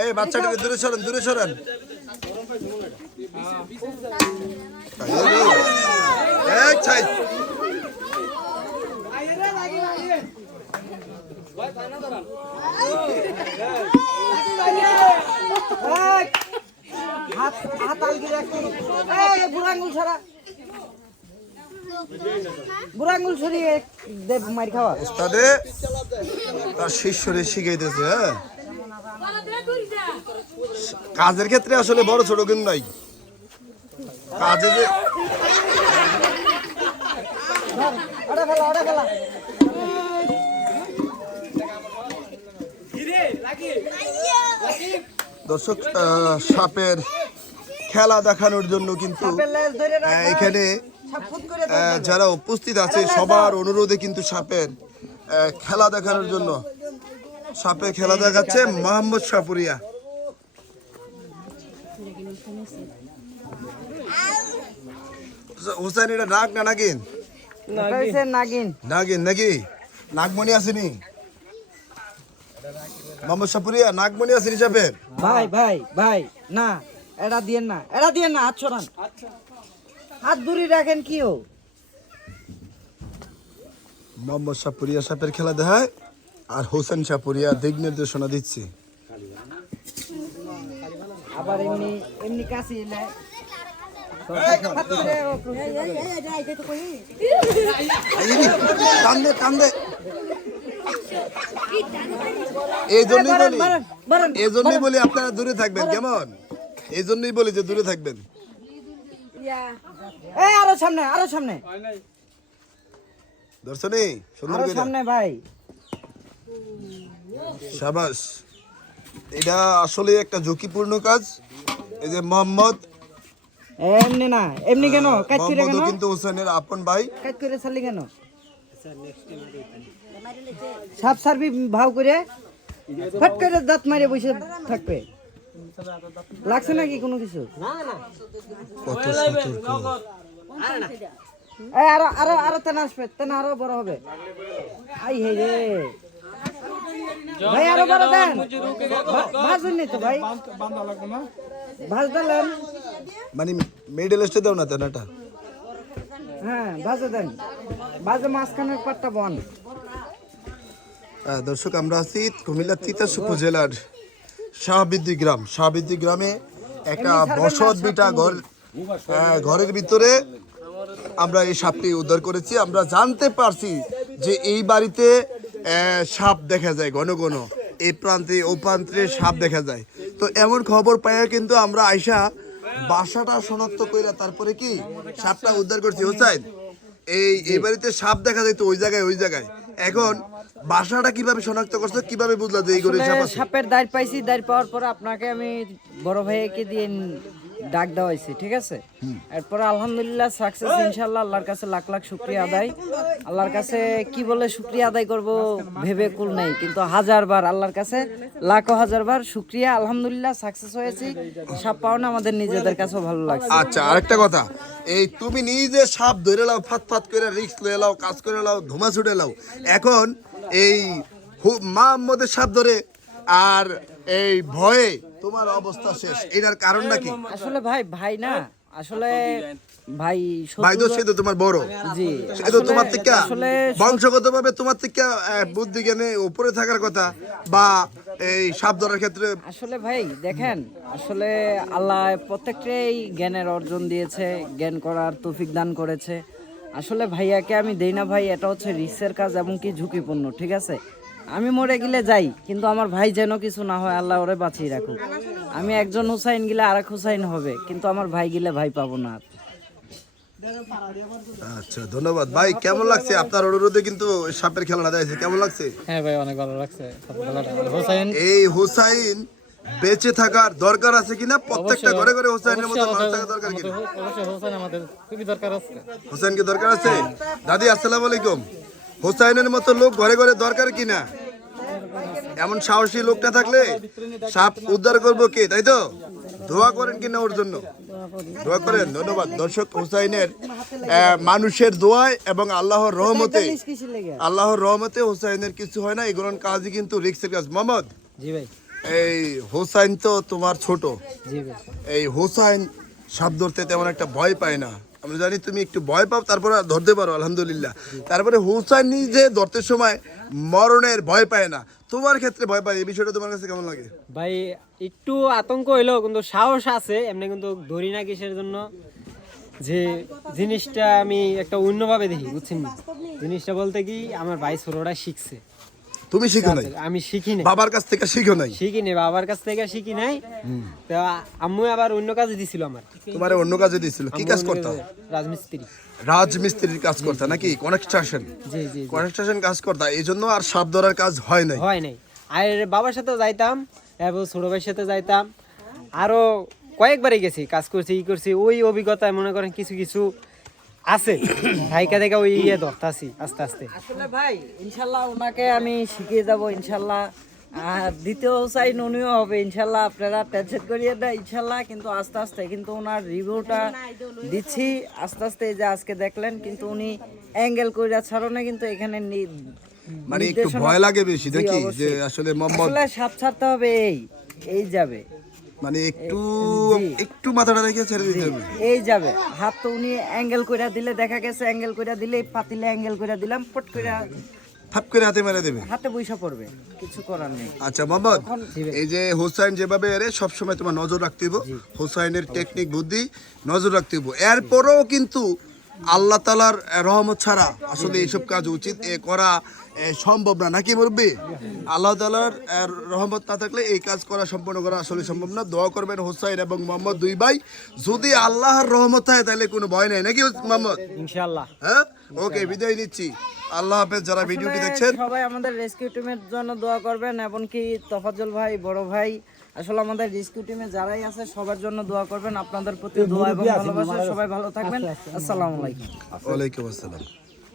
এই বাচ্চাটাকে দূরে সরেন, দূরে সরেন। এই ছাই বুড়াঙ্গুল ছড়িয়ে মার খাওয়া ওস্তাদে তার শিষ্যরে শিখাইতেছে। হ্যাঁ, কাজের ক্ষেত্রে আসলে বড় ছোট কিন্তু নাই। কাজে যে দর্শক সাপের খেলা দেখানোর জন্য কিন্তু এখানে যারা উপস্থিত আছে সবার অনুরোধে কিন্তু সাপের খেলা দেখানোর জন্য সাপের খেলা দেখাচ্ছে মোহাম্মদ সাপুরিয়া। হোসেন, এটা নাগ না নাগিন? নাগিন। নাগিন নাকি? নাগমণি আসেনি মোহাম্মদ সাপুরিয়া? নাগমণি আসেনি সাপের? ভাই ভাই ভাই না, এটা দিয়েন না, এটা দিয়েন না, হাত ছড়ান, হাত দূরে রাখেন। কি ও মোহাম্মদ সাপুরিয়া সাপের খেলা দেখায় আর হোসেন সাপুরিয়া দিক নির্দেশনা দিচ্ছে। আবার এমনি এমনি কাছে এলে কান্দে কান্দে। এই জন্যই বলি আপনারা দূরে থাকবেন, কেমন? এই জন্যই বলি যে দূরে থাকবেন। আরো সামনে, আরো সামনে দর্শনী সুন্দর করে সামনে ভাই। শাবাশ, এটা আসলে একটা ঝুঁকিপূর্ণ কাজ। এই যে মোহাম্মদ এমনি না, এমনি কেন কাজ করে কেন? কিন্তু হোসেনের আপন ভাই। কাজ করে চালি কেন? সাপ সারবি ভাও করে ফট করে দাঁত মারে বসে থাকবে। লাগছে নাকি কোনো কিছু? কত সতর্ক। আরো আরো আরো তেনা আসবে, তেনা আরো বড় হবে। আই হে রে ভাই, আরো বড় দেন। ভাজুন নি তো ভাই, ভাজ দিলেন মানে মিডল স্টে দাও না তেনাটা। হ্যাঁ ভাজে দেন, ভাজে মাঝখানের পাটটা বন। দর্শক, আমরা আছি কুমিল্লা তিতাস উপজেলার শাহবিদ্দি গ্রাম। শাহবিদ্দি গ্রামে একটা বসত বিটা ঘর, ঘরের ভিতরে আমরা এই সাপটি উদ্ধার করেছি। আমরা জানতে পারছি যে এই বাড়িতে সাপ দেখা যায় ঘন ঘন, এই প্রান্তে ও প্রান্তে সাপ দেখা যায়। তো এমন খবর পাইয়া কিন্তু আমরা আইসা বাসাটা শনাক্ত কইরা তারপরে কি সাপটা উদ্ধার করছি। হোসেন, এই বাড়িতে সাপ দেখা যায় তো ওই জায়গায়। এখন বাসাটা কিভাবে শনাক্ত করছো, কিভাবে বুঝলা যে এই ঘরে সাপ আছে? সাপের দাঁড় পাইছি, দাঁড় পাওয়ার পরে আপনাকে আমি বড় ভাইকে দিয়ে ডাক দেওয়া হয়েছে, ঠিক আছে? এরপরে আলহামদুলিল্লাহ সাকসেস ইনশাআল্লাহ। আল্লাহর কাছে লাখ লাখ শুকরিয়া আদায়। আল্লাহর কাছে কি বলে শুকরিয়া আদায় করব ভেবে কুল নেই, কিন্তু হাজারবার আল্লাহর কাছে লাখো হাজারবার শুকরিয়া। আলহামদুলিল্লাহ সাকসেস হয়েছি। সাপ পাওনা আমাদের নিজেদের কাছেও ভালো লাগছে। আচ্ছা, আরেকটা কথা, এই তুমি নিজে সাপ ধরে লাও, ফাত করে রিস্ক লয়ে লাও, কাজ করে লাও, ধুমা ছুটে লাও। এখন এই মোহাম্মদের সাপ ধরে আর এই ভয়ে তোমার অবস্থা শেষ, এটার কারণটা কি? আসলে ভাই না, আসলে ভাই দোষ তো তোমার বড়। জি, সে তো তোমার থেকে বংশগতভাবে তোমার থেকে বুদ্ধি জ্ঞানে উপরে থাকার কথা, বা এই সাপ ধরার ক্ষেত্রে। আসলে ভাই দেখেন, আসলে আল্লাহ প্রত্যেকটাই জ্ঞানের অর্জন দিয়েছে, জ্ঞান করার তৌফিক দান করেছে। আসলে ভাইয়াকে আমি দেই না ভাই, এটা হচ্ছে রিস্কের কাজ এবং কি ঝুঁকিপূর্ণ, ঠিক আছে? আমি মরে গেলে যাই, কিন্তু আমার ভাই যেন কিছু না হয়, আল্লাহ ওরে বাঁচিয়ে রাখুক। আমি একজন হুসাইন গেলে আরেক হুসাইন হবে, কিন্তু আমার ভাই গেলে ভাই পাবো না। আচ্ছা, ধন্যবাদ ভাই। কেমন লাগছে আপনার অনুরোধে কিন্তু সাপের খেলাটা দেখছে, কেমন লাগছে? হ্যাঁ ভাই, অনেক ভালো লাগছে। এই হুসাইন বেঁচে থাকার দরকার আছে কিনা? প্রত্যেকটা ঘরে ঘরে হুসাইনের মতো মানুষ থাকা দরকার কিনা? অবশ্যই হোসেন আমাদের খুবই দরকার আছে। হুসাইনকে দরকার আছে। দাদি আসসালামু আলাইকুম। হুসাইনের মতো লোক ঘরে ঘরে দরকার কিনা? এমন সাহসী লোকটা থাকলে সাপ উদ্ধার করবো কে, তাই তো? দোয়া করেন কিনা ওর জন্য? দোয়া করেন। ধন্যবাদ। দর্শক, হুসাইনের মানুষের দোয়ায় এবং আল্লাহর রহমতে, আল্লাহর রহমতে হুসাইনের কিছু হয় না। এগুলোর কাজই কিন্তু রিক্সের কাজ। মোহাম্মদ, জি ভাই। এই হুসাইন তো তোমার ছোট, জি ভাই। এই হুসাইন সাপ ধরতে তেমন একটা ভয় পায় না। আমরা জানি তুমি একটু ভয় পাও, তারপরে ধরতে পারো আলহামদুলিল্লাহ। তারপরে হুসাইন নিজে ধরতে সময় মরণের ভয় পায় না, তোমার ক্ষেত্রে ভয় পায়। এই বিষয়টা তোমার কাছে কেমন লাগে? ভাই একটু আতঙ্ক হইলো, কিন্তু সাহস আছে এমনি, কিন্তু ধরি না কিসের জন্য, যে জিনিসটা আমি একটা অন্যভাবে দেখি, বুঝছেন? জিনিসটা বলতে কি, আমার ভাই ছোটরা শিখছে, তুমি শিখো নাই? আমি শিখি নাই। বাবার কাছ থেকে শিখো নাই? শিখি নাই, বাবার কাছ থেকে শিখি নাই। তো আম্মু আবার অন্য কাজে দিছিল আমার। তোমার অন্য কাজে দিছিল? কি কাজ করতা? রাজমিস্ত্রি। রাজমিস্ত্রির কাজ করতা নাকি? কনস্ট্রাকশন? জি জি। কনস্ট্রাকশন কাজ করতা, এই জন্য আর সাপ ধরার কাজ হয় নাই? হয় নাই। আর বাবার সাথে যাইতাম, এবং ছোট ভাইয়ের সাথে যাইতাম, আরো কয়েকবারই গেছি, কাজ করছি, ই করছি। ওই অভিজ্ঞতায় মনে করেন কিছু কিছু আছে, ভাইকা থেকে ওই ধরতাছি আস্তে আস্তে। আসলে ভাই ইনশাল্লাহ ওনাকে আমি শিখিয়ে যাব ইনশাল্লাহ। আর দ্বিতীয় হুসাইন উনিও হবে ইনশাল্লাহ, আপনারা টেনশন করিয়ে না ইনশাল্লাহ। কিন্তু আস্তে আস্তে কিন্তু ওনার রিভিউটা দিচ্ছি আস্তে আস্তে। এই যে আজকে দেখলেন, কিন্তু উনি অ্যাঙ্গেল কইরা ছাড়নে, কিন্তু এখানে মানে একটু ভয় লাগে বেশি নাকি? যে আসলে মোহাম্মদ আসলে সাপ ছাড়তে হবে, এই যাবে, মানে একটু মাথাটা রেখে ছেড়ে দিতে হবে। এই যাবে। হাত তো উনি অ্যাঙ্গেল কইরা দিলে, দেখা গেছে অ্যাঙ্গেল কইরা দিলে, পাতিলে অ্যাঙ্গেল কইরা দিলাম, পট কইরা থাপ করে হাতে মেরে দেবে, হাতে বইসা পড়বে, কিছু করার নেই। আচ্ছা মোহাম্মদ, এই যে হুসাইন যেভাবে এরে সবসময় তোমার নজর রাখতে হবে, হুসাইনের টেকনিক বুদ্ধি নজর রাখতে হবে। এরপরেও কিন্তু আল্লাহ তাআলার রহমত ছাড়া আসলে এইসব কাজ উচিত করা সম্ভব না, নাকি মুরব্বি? আল্লাহ তাআলার রহমত না থাকলে এই কাজ করা সম্পন্ন করা আসলে সম্ভব না। দোয়া করবেন হুসাইন এবং মোহাম্মদ দুই ভাই, যদি আল্লাহর রহমত হয় তাহলে কোনো ভয় নেই, নাকি মোহাম্মদ? ইনশাআল্লাহ। হ্যাঁ, ওকে, বিদায় নিচ্ছি। আল্লাহ হাফেজ। যারা ভিডিওটি দেখছেন সবাই আমাদের রেস্কিউ টিমের জন্য দোয়া করবেন, এমনকি তফাজ্জল ভাই, বড় ভাই, আসলে আমাদের রেস্কিউ টিমে যারাই আছে সবার জন্য দোয়া করবেন। আপনাদের প্রতি দোয়া এবং ভালোবাসা। সবাই ভালো থাকবেন। আসসালামু আলাইকুম। ওয়ালাইকুম আসসালাম।